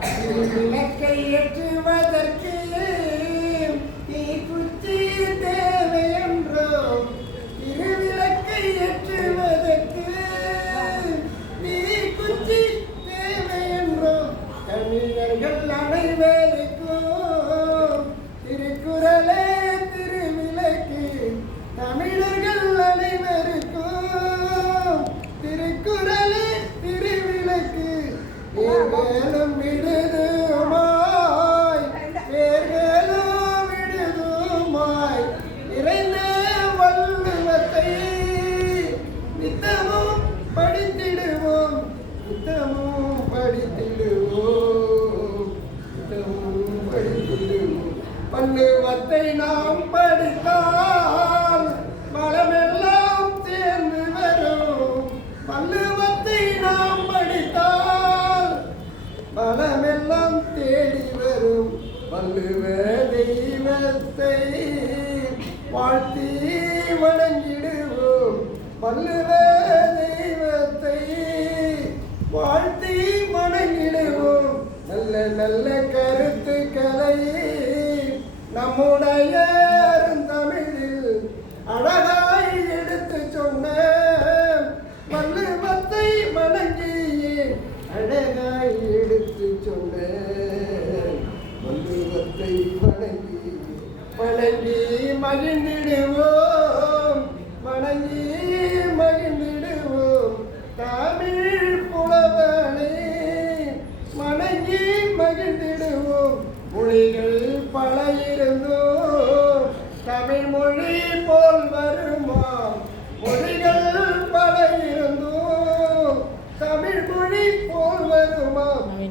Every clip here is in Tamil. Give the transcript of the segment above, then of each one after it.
விளக்கை ஏற்றுவதற்கு நீ குச்சி தேவை என்றோ, திருவிளக்கை ஏற்றுவதற்கு நீ குச்சி தேவை என்றோ, தமிழர்கள் அனைவருக்கும் திருக்குறளே திருவிளக்கு, தமிழர்கள் அனைவருக்கும் திருக்குறளே திருவிளக்கு. வேர்களும் விடுதுமாய் வேர்களும் விடுதுமாய் நிறைந்த வள்ளுவத்தை நித்தமும் படித்திடுவோம், நித்தமும் படித்திடுவோம், நித்தமும் படித்திடுவோம். வள்ளுவத்தை நாம் படித்தால் மலமெல்லாம் சேர்ந்து வரும், வள்ளுவத்தை நாம் படித்தால் மலமெல்லாம் தேடி வரும். வள்ளுவ தெய்வத்தை வாழ்த்தி வணங்கிடுவோம், வள்ளுவ தெய்வத்தை வாழ்த்தி வணங்கிடுவோம். நல்ல நல்ல கருத்துக்களை நம்முடைய அருந்தமிழில் அழகாய் எடுத்து சொன்ன வள்ளுவத்தை வணங்கியே அழகாய் எடுத்து சொன்ன வள்ளுவத்தை வணங்கி வணங்கி மகிழ்ந்திடுவோம், வணங்கி மகிழ்ந்திடுவோம். தமிழ் புலவனை வணங்கி மகிழ்ந்திடுவோம். மொழிகள் பல இருந்தோம் தமிழ் மொழி போல் வருமா, மொழிகள் பல இருந்தோம் தமிழ் மொழி போல் வருமா.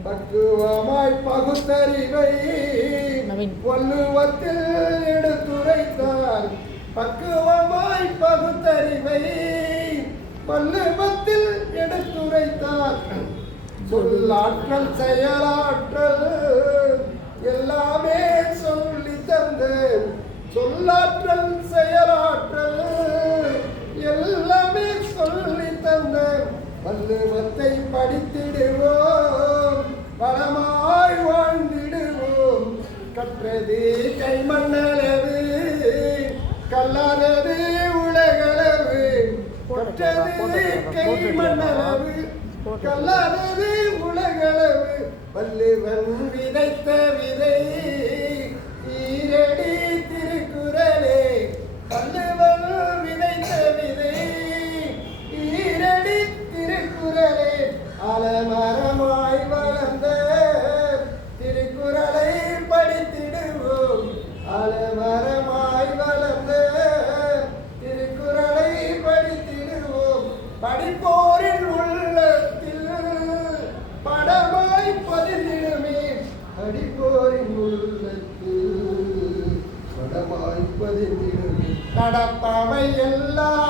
பக்குவமாய் பகுத்தறிவை வள்ளுவத்தில் எடுத்துரைத்தார், பக்குவமாய் பகுத்தறிவை வள்ளுவத்தில் எடுத்துரைத்தார். சொல்லாற்றல் செயலாற்றல் எல்லாமே சொல்லி தந்தேன், சொல்லாற்றல் செயலாற்றல் எல்லாமே சொல்லி தந்தேன். வள்ளுவத்தை படித்திடுவோம், வளமாய் வாழ்ந்திடுவோம். கற்றது கைமண்ணளவு, கல்லாதது உலகளவு. கற்றது கைமண்ணளவு, கல்லாதது உலகளவு. வள்ளுவன் விதைத்த விதை ஈரடி திருக்குறளே, வள்ளுவன் விதைத்த விதை ஈரடி திருக்குறளே. அலமரமாய் வளர்ந்த திருக்குறளை படித்திடுவோம், அலமரமாய் வளர்ந்த திருக்குறளை படித்திடுவோம். படிப்போரின் உள்ளத்தில் படமாய் பதிந்திடுமே, படிப்போரின் உள்ளத்தில் படமாய் பதிந்திடுமே. நடப்பவை எல்லாம்